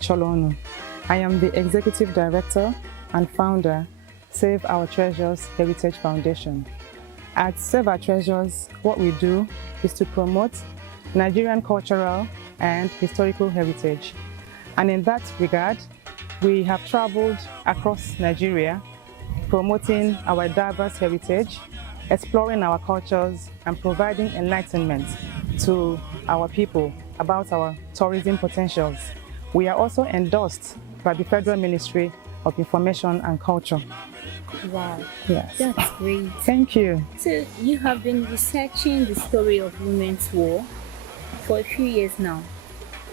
Acholonu. I am the Executive Director and Founder, Save Our Treasures Heritage Foundation. At Save Our Treasures, what we do is to promote Nigerian cultural and historical heritage. And in that regard, we have traveled across Nigeria, promoting our diverse heritage, exploring our cultures, and providing enlightenment to our people about our tourism potentials. We are also endorsed by the Federal Ministry of Information and Culture. Wow, yes, that's great. Thank you. So you have been researching the story of Women's War for a few years now.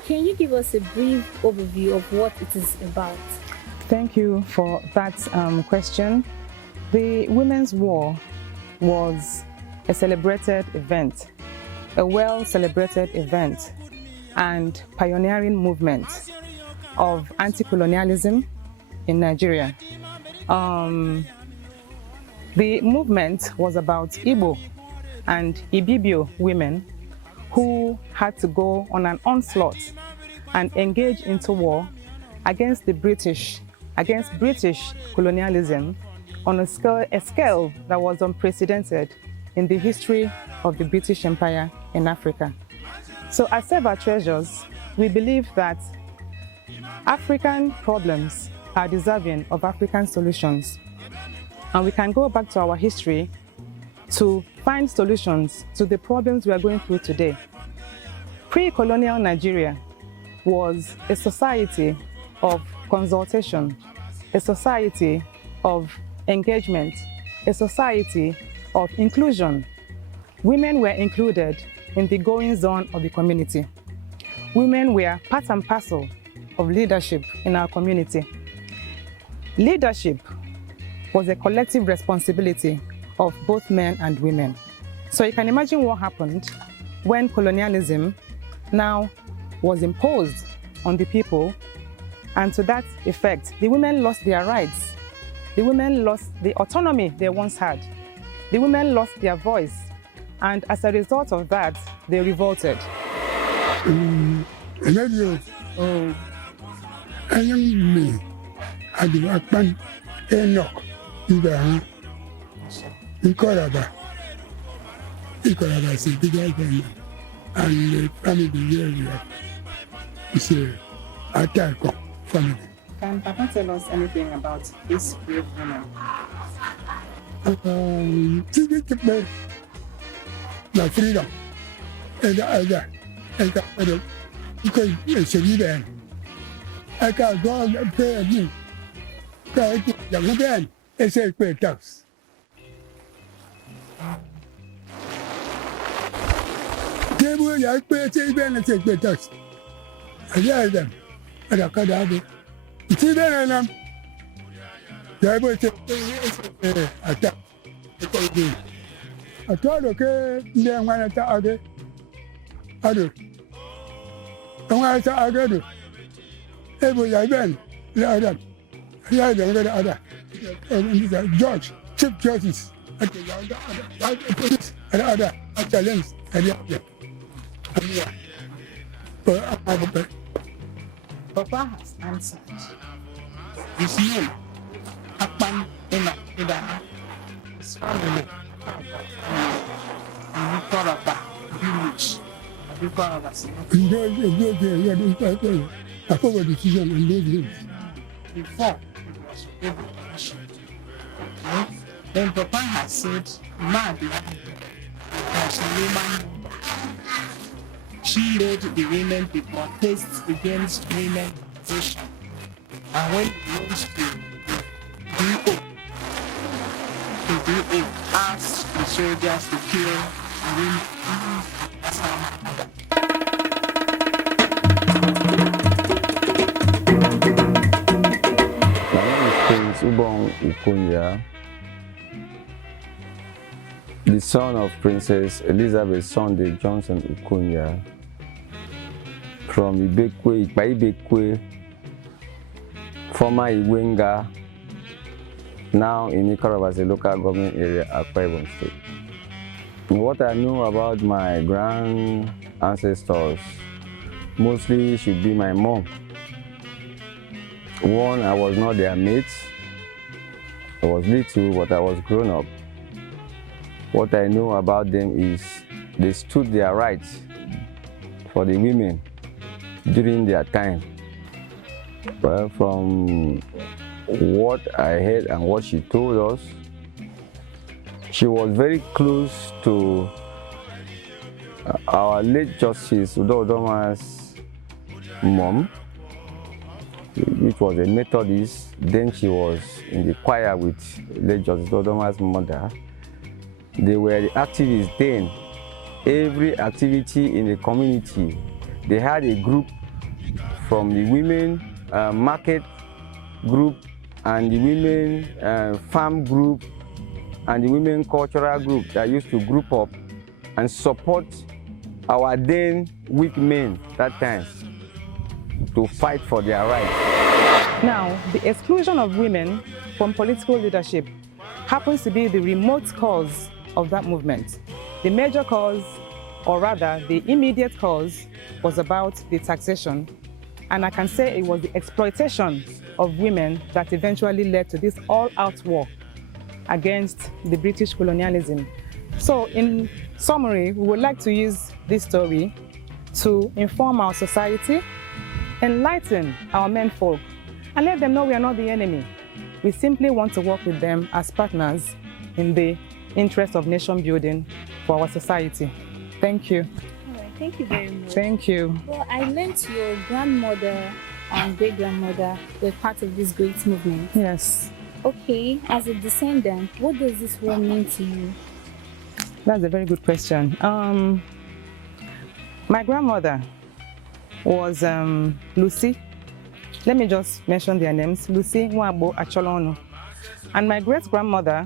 Can you give us a brief overview of what it is about? Thank you for that question. The Women's War was a celebrated event, a well-celebrated event and pioneering movement of anti-colonialism in Nigeria. The movement was about Igbo and Ibibio women who had to go on an onslaught and engage into war against the British, against British colonialism on a scale that was unprecedented in the history of the British Empire in Africa. So at Save Our Treasures, we believe that African problems are deserving of African solutions. And we can go back to our history to find solutions to the problems we are going through today. Pre-colonial Nigeria was a society of consultation, a society of engagement, a society of inclusion. Women were included in the goings-on of the community. Women were part and parcel of leadership in our community. Leadership was a collective responsibility of both men and women. So you can imagine what happened when colonialism now was imposed on the people, and to that effect, the women lost their rights. The women lost the autonomy they once had. The women lost their voice, and as a result of that, they revolted. And the family area is a Atarko family. Can Papa tell us anything about this brave woman? My freedom and other, because it's a leader. I can't go and pay a bill. The man is a pay tax. They will like pay and take the tax. I hear them, and I can't have it. It's even them. They will take a tax. I thought, okay, then when I thought, okay, I do. And when I thought, I do. They will like them, like them. Yeah, they're going to other. Judge, Chief Justice, and the police, and other, challenge, and the other. Papa has answered. His name, Akpan Ina, his family, Nikoraba, village, I forgot the decision and made him. Before it was able to issue. Then Papa has said, man, there's a woman. She led the women to protest against women position. And when he went to DO asked the soldiers to kill the women. That's how My name is Prince Ubong Ukunya, the son of Princess Elizabeth Sunday Johnson Ukunya from Ibekwe, former Iwenga, now in Nicaragua as a local government area, Akwa Ibom State. And what I know about my grand ancestors mostly should be my mom, One, I was not their mate. I was little, but I was grown up. What I know about them is they stood their rights for the women during their time. Well, from what I heard and what she told us, she was very close to our late Justice Udo Odoma's mom, which was a Methodist. Then she was in the choir with late Justice Udo Odoma's mother. They were the activists then. Every activity in the community, they had a group from the women market group and the women farm group and the women cultural group that used to group up and support our then weak men that time to fight for their rights. Now, the exclusion of women from political leadership happens to be the remote cause of that movement. The major cause, or rather the immediate cause, was about the taxation. And I can say it was the exploitation of women that eventually led to this all-out war against the British colonialism. So in summary, we would like to use this story to inform our society, enlighten our menfolk, and let them know we are not the enemy. We simply want to work with them as partners in the interest of nation building for our society. Thank you. All right, thank you very much. Thank you. Well, I learned your grandmother and great-grandmother were part of this great movement. Yes, Okay, as a descendant, what does this war mean to you? that's a very good question. My grandmother was Lucy. Let me just mention their names. Lucy Nwabo Acholonu. And my great-grandmother,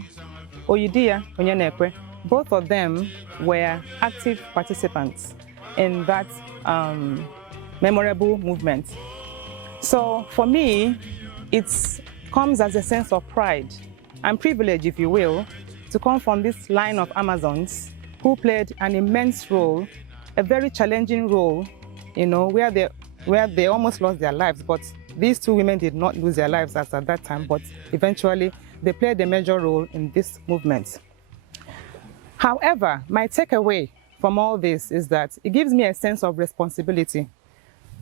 Oyidiya Onyenekwe. Both of them were active participants in that memorable movement. So for me, it comes as a sense of pride and privilege, if you will, to come from this line of Amazons who played an immense role, a very challenging role, you know, where they almost lost their lives. But these two women did not lose their lives as at that time, but eventually they played a major role in this movement. However, my takeaway from all this is that it gives me a sense of responsibility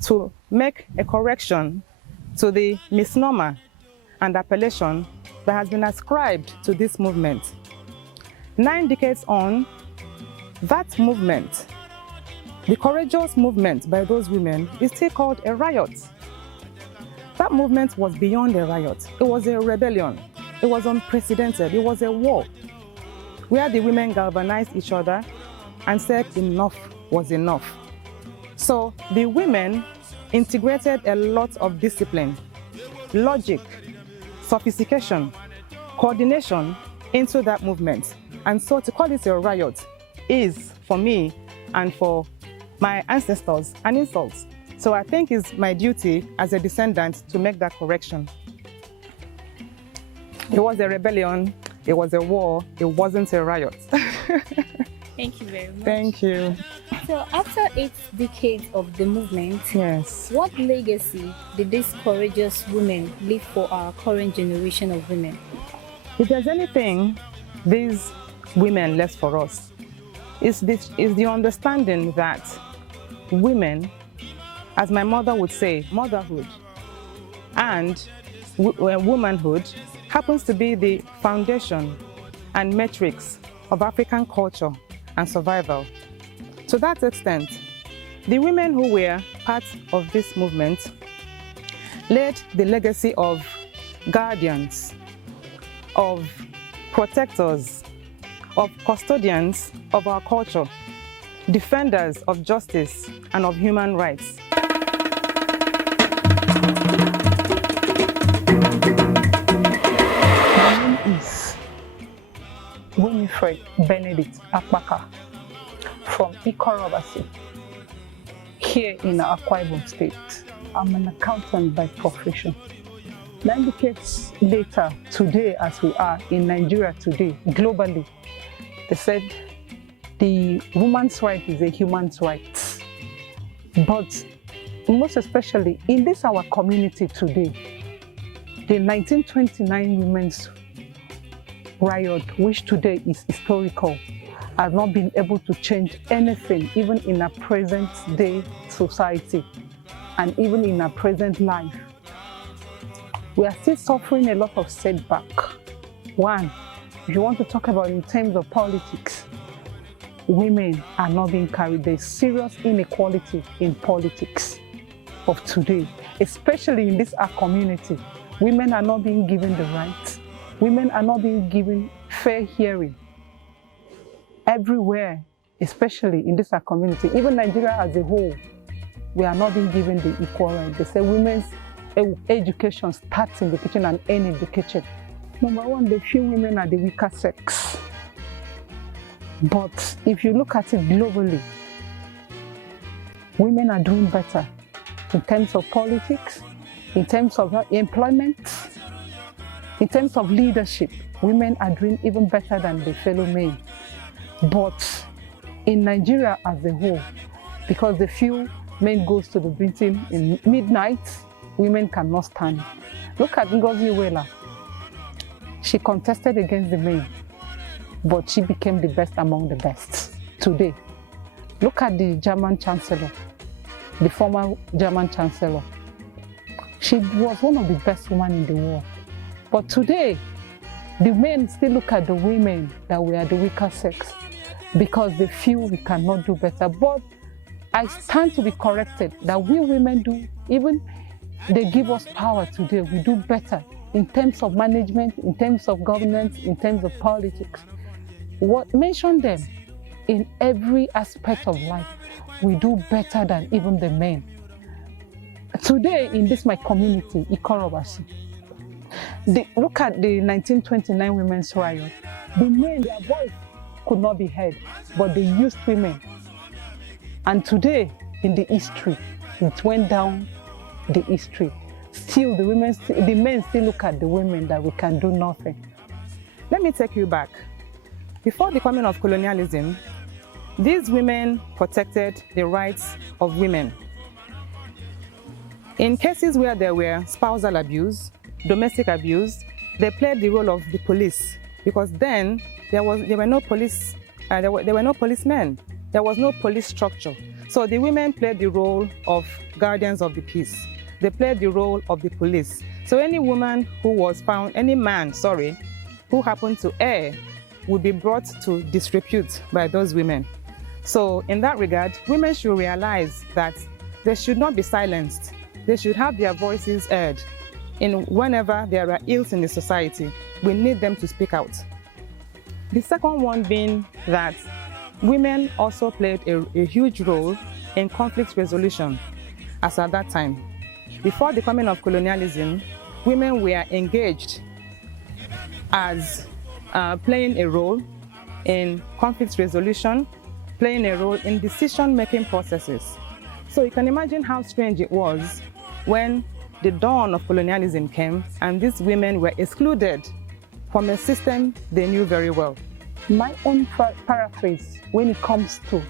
to make a correction to the misnomer and appellation that has been ascribed to this movement. 9 decades on, that movement, the courageous movement by those women, is still called a riot. That movement was beyond a riot. It was a rebellion. It was unprecedented. It was a war, where the women galvanized each other and said enough was enough. So the women integrated a lot of discipline, logic, sophistication, coordination into that movement. And so to call it a riot is, for me and for my ancestors, an insult. So I think it's my duty as a descendant to make that correction. It was a rebellion. It was a war. It wasn't a riot. Thank you very much. Thank you. So after 8 decades of the movement, Yes. what legacy did these courageous women leave for our current generation of women? If there's anything these women left for us, is the understanding that women, as my mother would say, motherhood and womanhood happens to be the foundation and metrics of African culture and survival. To that extent, the women who were part of this movement laid the legacy of guardians, of protectors, of custodians of our culture, defenders of justice and of human rights. My name is Winifred Benedict Akpaka from Ikorobasi, here in Akwa Ibom State. I'm an accountant by profession. 9 decades later, today as we are in Nigeria today, globally, they said the woman's right is a human's right. But most especially in this our community today, The 1929 women's riot, which today is historical, has not been able to change anything, even in our present day society and even in our present life. We are still suffering a lot of setback. One, if you want to talk about in terms of politics, women are not being carried. There's serious inequality in politics of today, especially in this our community. Women are not being given the rights. Women are not being given fair hearing. Everywhere, especially in this our community, even Nigeria as a whole, we are not being given the equal right. They say women's education starts in the kitchen and ends in the kitchen. Number one, the few women are the weaker sex. But if you look at it globally, women are doing better in terms of politics, in terms of employment, in terms of leadership. Women are doing even better than the fellow men. But in Nigeria as a whole, because the few men goes to the meeting in midnight, women cannot stand. Look at Ngozi Iweala. She contested against the men, but she became the best among the best today. Look at the German Chancellor, the former German Chancellor. She was one of the best women in the world. But today, the men still look at the women that we are the weaker sex because they feel we cannot do better. But I stand to be corrected that we women do, even they give us power today, we do better in terms of management, in terms of governance, in terms of politics. Mention them in every aspect of life. We do better than even the men. Today, in this my community, Ikorobasi, look at the 1929 women's riot. The men, their voice could not be heard, but they used women. And today, in the history, it went down the history. Still, the men still look at the women that we can do nothing. Let me take you back. Before the coming of colonialism, these women protected the rights of women. In cases where there were spousal abuse, domestic abuse, they played the role of the police, because then there were no policemen. There was no police structure. So the women played the role of guardians of the peace. They played the role of the police. So any woman who was found, any man, sorry, who happened to err would be brought to disrepute by those women. So in that regard, women should realize that they should not be silenced. They should have their voices heard. Whenever there are ills in the society, we need them to speak out. The second one being that women also played a huge role in conflict resolution as at that time. Before the coming of colonialism, women were engaged as playing a role in conflict resolution, playing a role in decision-making processes. So you can imagine how strange it was when the dawn of colonialism came and these women were excluded from a system they knew very well. My own paraphrase when it comes to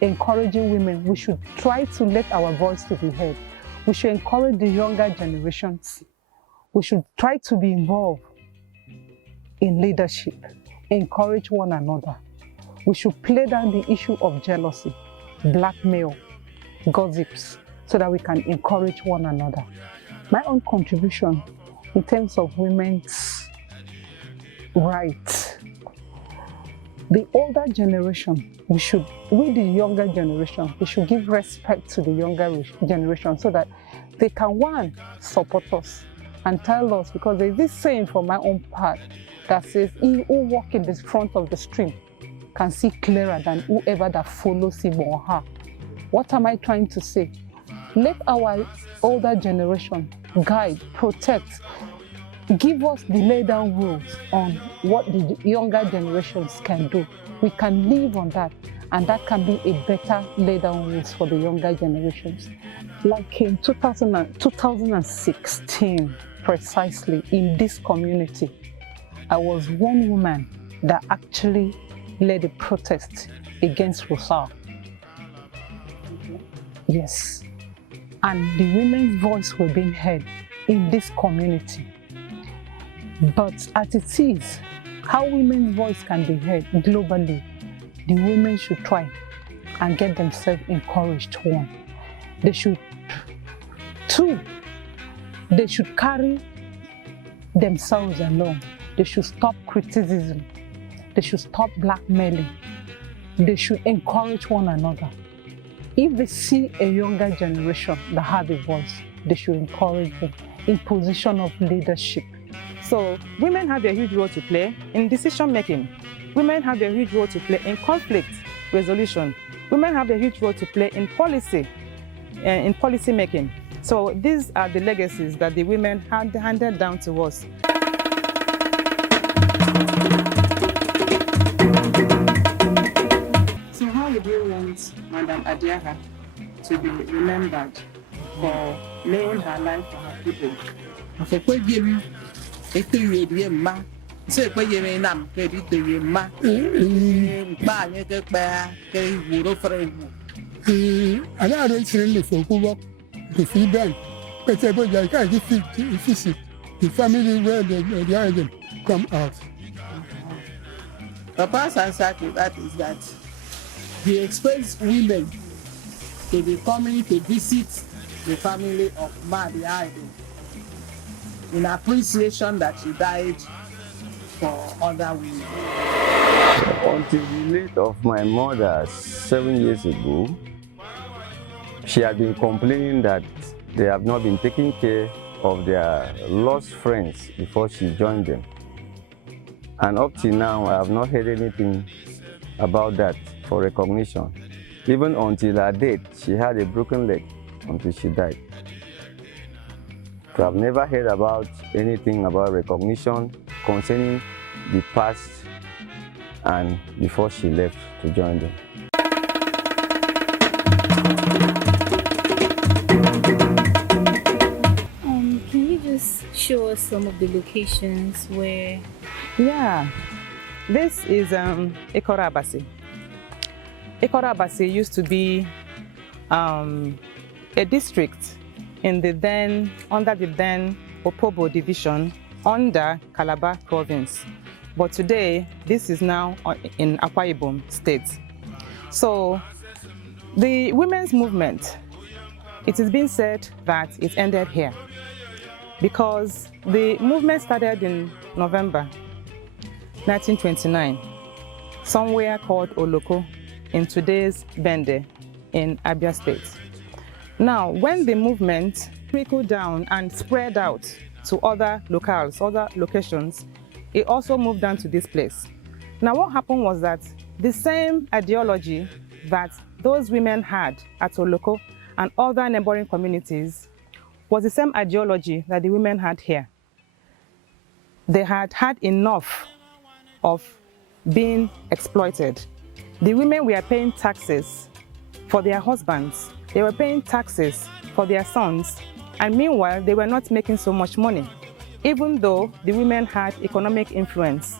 encouraging women, we should try to let our voice to be heard. We should encourage the younger generations. We should try to be involved in leadership, encourage one another. We should play down the issue of jealousy, blackmail, gossips, so that we can encourage one another. My own contribution in terms of women's rights, the older generation, we the younger generation, we should give respect to the younger generation so that they can, one, support us and tell us, because there's this saying from my own part that says, he who walks in the front of the stream can see clearer than whoever that follows him or her. What am I trying to say? Let our older generation guide, protect, give us the lay down rules on what the younger generations can do. We can live on that, and that can be a better lay down rules for the younger generations. Like in 2016, precisely in this community, I was one woman that actually led a protest against Rosa. Yes. And the women's voice were being heard in this community. But as it is, how women's voice can be heard globally, the women should try and get themselves encouraged. One, they should. Two, they should carry themselves along. They should stop criticism. They should stop blackmailing. They should encourage one another. If they see a younger generation that have a voice, they should encourage them in position of leadership. So women have a huge role to play in decision making. Women have a huge role to play in conflict resolution. Women have a huge role to play in policy making. So these are the legacies that the women had handed down to us. So how would you want Madam Adiaha to be remembered for laying her life for her people? I don't really for to feed them. But I can't defeat the family where the origin come out. Papa's answer to that is that he expects women to be coming to visit the family of Madi in appreciation that she died for other women. Until the death of my mother 7 years ago, she had been complaining that they have not been taking care of their lost friends before she joined them. And up till now, I have not heard anything about that for recognition. Even until her death, she had a broken leg until she died. So I've never heard about anything about recognition concerning the past and before she left to join them. Can you just show us some of the locations where? Yeah, this is Ikora Abasi. Ikora Abasi used to be a district in the under the then Opobo division under Calabar province. But today, this is now in Akwa Ibom state. So the women's movement, it is being said that it ended here because the movement started in November 1929, somewhere called Oloko in today's Bende in Abia State. Now, when the movement trickled down and spread out to other locales, other locations, it also moved down to this place. Now, what happened was that the same ideology that those women had at Oloko and other neighboring communities was the same ideology that the women had here. They had had enough of being exploited. The women were paying taxes for their husbands. They were paying taxes for their sons. And meanwhile, they were not making so much money, even though the women had economic influence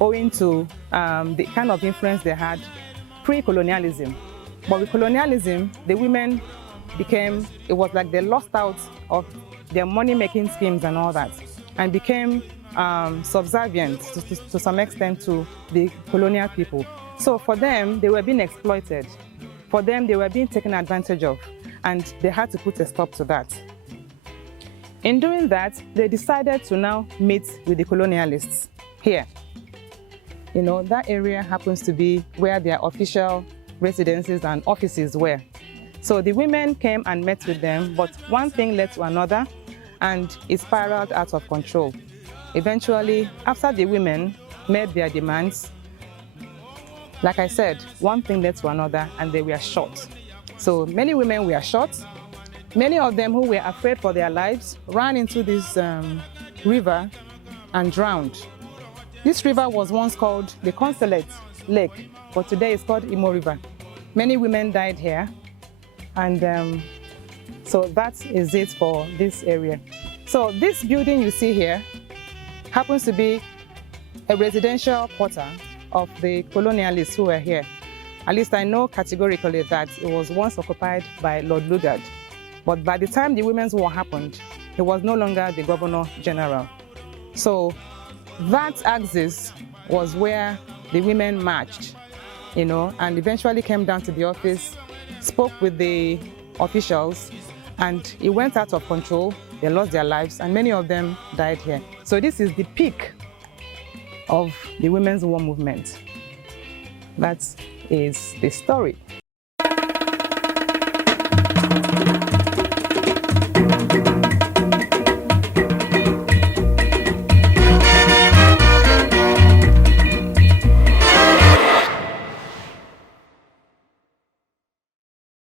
owing to the kind of influence they had pre-colonialism. But with colonialism, the women became, it was like they lost out of their money-making schemes and all that, and became subservient to some extent to the colonial people. So for them, they were being exploited. For them, they were being taken advantage of, and they had to put a stop to that. In doing that, they decided to now meet with the colonialists here. You know, that area happens to be where their official residences and offices were. So the women came and met with them, but one thing led to another, and it spiraled out of control. Eventually, after the women made their demands, like I said, one thing led to another, and they were shot. So many women were shot. Many of them who were afraid for their lives ran into this river and drowned. This river was once called the Consulate Lake, but today it's called Imo River. Many women died here, and so that is it for this area. So this building you see here happens to be a residential quarter of the colonialists who were here. At least I know categorically that it was once occupied by Lord Lugard. But by the time the Women's War happened, he was no longer the Governor General. So that axis was where the women marched, and eventually came down to the office, spoke with the officials, and it went out of control. They lost their lives, and many of them died here. So this is the peak of the women's war movement. That is the story.